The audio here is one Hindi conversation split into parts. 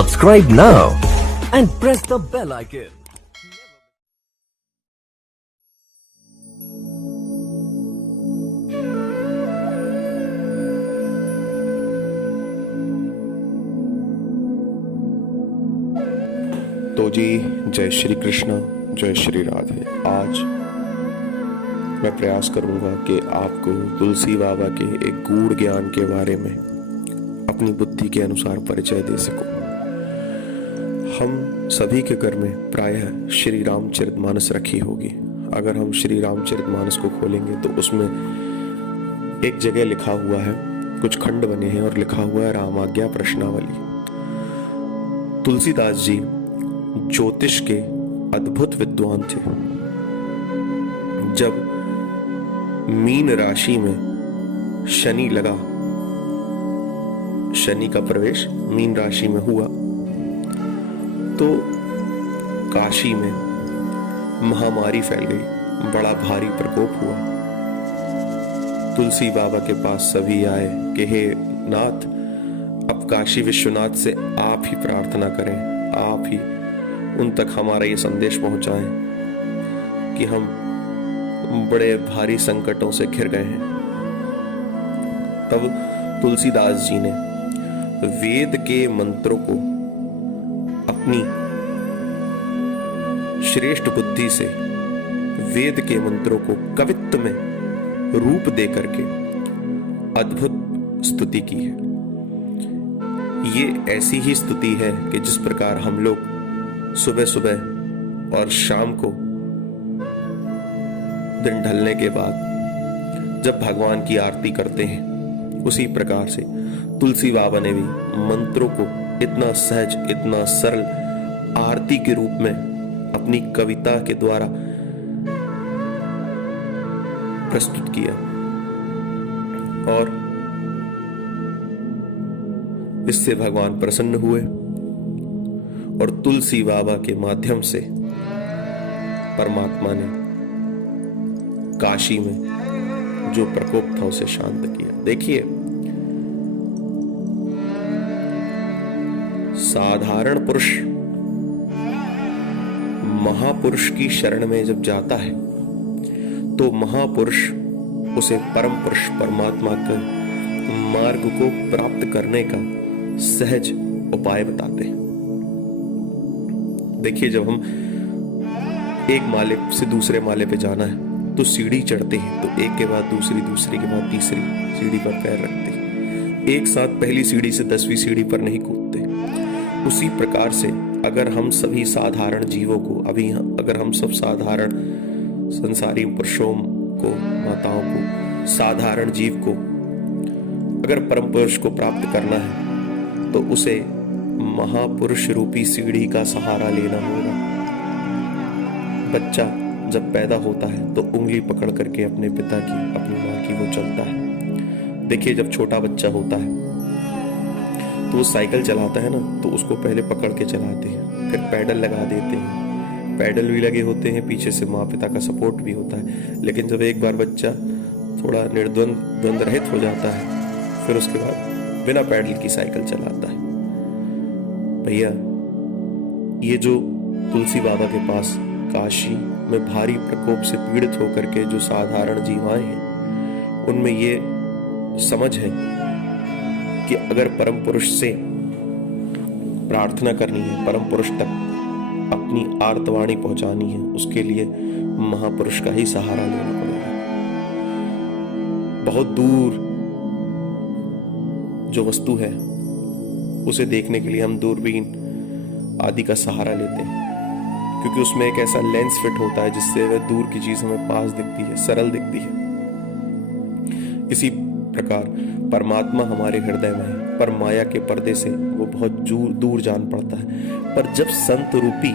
Subscribe now and press the bell icon. तो जी, जय श्री कृष्ण, जय श्री राधे। आज मैं प्रयास करूंगा कि आपको तुलसी बाबा के एक गूढ़ ज्ञान के बारे में अपनी बुद्धि के अनुसार परिचय दे सकूं। हम सभी के घर में प्रायः श्री रामचरितमानस रखी होगी। अगर हम श्री रामचरितमानस को खोलेंगे तो उसमें एक जगह लिखा हुआ है, कुछ खंड बने हैं और लिखा हुआ है रामाज्ञा प्रश्नावली। तुलसीदास जी ज्योतिष के अद्भुत विद्वान थे। जब मीन राशि में शनि लगा, शनि का प्रवेश मीन राशि में हुआ, तो काशी में महामारी फैल गई, बड़ा भारी प्रकोप हुआ। तुलसी बाबा के पास सभी आए कि हे नाथ, अब काशी विश्वनाथ से आप ही प्रार्थना करें, आप ही उन तक हमारा ये संदेश पहुंचाएं कि हम बड़े भारी संकटों से घिर गए हैं। तब तुलसीदास जी ने वेद के मंत्रों को अपनी श्रेष्ठ बुद्धि से वेद के मंत्रों को कवित्व में रूप दे करके अद्भुत स्तुति की है। ये ऐसी ही स्तुति है कि जिस प्रकार हम लोग सुबह सुबह और शाम को दिन ढलने के बाद जब भगवान की आरती करते हैं, उसी प्रकार से तुलसी बाबा ने भी मंत्रों को इतना सहज, इतना सरल आरती के रूप में अपनी कविता के द्वारा प्रस्तुत किया और इससे भगवान प्रसन्न हुए और तुलसी बाबा के माध्यम से परमात्मा ने काशी में जो प्रकोप था उसे शांत किया। देखिए, साधारण पुरुष महापुरुष की शरण में जब जाता है तो महापुरुष उसे परम पुरुष परमात्मा के मार्ग को प्राप्त करने का सहज उपाय बताते हैं। देखिए, जब हम एक माले से दूसरे माले पे जाना है तो सीढ़ी चढ़ते हैं, तो एक के बाद दूसरी, दूसरी के बाद तीसरी सीढ़ी पर पैर रखते हैं। एक साथ पहली सीढ़ी से 10वीं सीढ़ी पर नहीं कूदते। उसी प्रकार से अगर हम सभी साधारण जीवों को, अगर हम सब साधारण संसारी पुरुषों को, माताओं को, साधारण जीव को अगर परम पुरुष को प्राप्त करना है तो उसे महापुरुष रूपी सीढ़ी का सहारा लेना होगा। बच्चा जब पैदा होता है तो उंगली पकड़ करके अपने पिता की, अपनी माँ की वो चलता है। देखिए, जब छोटा बच्चा होता है तो वो साइकिल चलाता है ना, तो उसको पहले पकड़ के चलाते हैं, फिर पैडल लगा देते हैं। पैडल भी लगे होते हैं, पीछे से माँ पिता का सपोर्ट भी होता है। लेकिन जब एक बार बच्चा थोड़ा द्वंद रहित हो जाता है, फिर उसके बाद बिना पैडल की साइकिल चलाता है। भैया, ये जो तुलसी बाबा के पास काशी में भारी प्रकोप से पीड़ित होकर के जो साधारण जीव आए हैं, उनमें ये समझ है कि अगर परम पुरुष से प्रार्थना करनी है, परम पुरुष तक अपनी आर्तवाणी पहुंचानी है, उसके लिए महापुरुष का ही सहारा लेना पड़ेगा। बहुत दूर जो वस्तु है उसे देखने के लिए हम दूरबीन आदि का सहारा लेते हैं, क्योंकि उसमें एक ऐसा लेंस फिट होता है जिससे वह दूर की चीज हमें पास दिखती है, सरल दिखती है। इसी प्रकार परमात्मा हमारे हृदय में है, पर माया के पर्दे से वो बहुत दूर जान पड़ता है। पर जब संत रूपी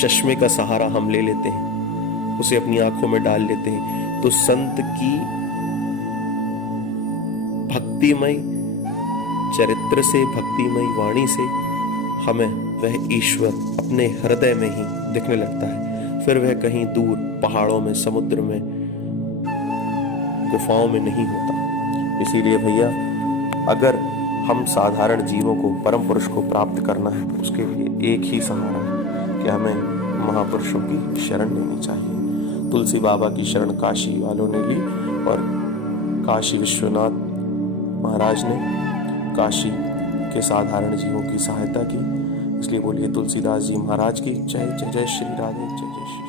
चश्मे का सहारा हम ले लेते हैं, उसे अपनी आंखों में डाल लेते हैं, तो संत की भक्तिमय चरित्र से, भक्तिमय वाणी से हमें वह ईश्वर अपने हृदय में ही दिखने लगता है। फिर वह कहीं दूर पहाड़ों में, समुद्र में, गुफाओं में नहीं होता। इसीलिए भैया, अगर हम साधारण जीवों को परम पुरुष को प्राप्त करना है, उसके लिए एक ही सहारा है कि हमें महापुरुषों की शरण लेनी चाहिए। तुलसी बाबा की शरण काशी वालों ने ली और काशी विश्वनाथ महाराज ने काशी के साधारण जीवों की सहायता की। इसलिए बोलिए तुलसीदास जी महाराज की जय। जय जय श्री राधे, जय जय श्री।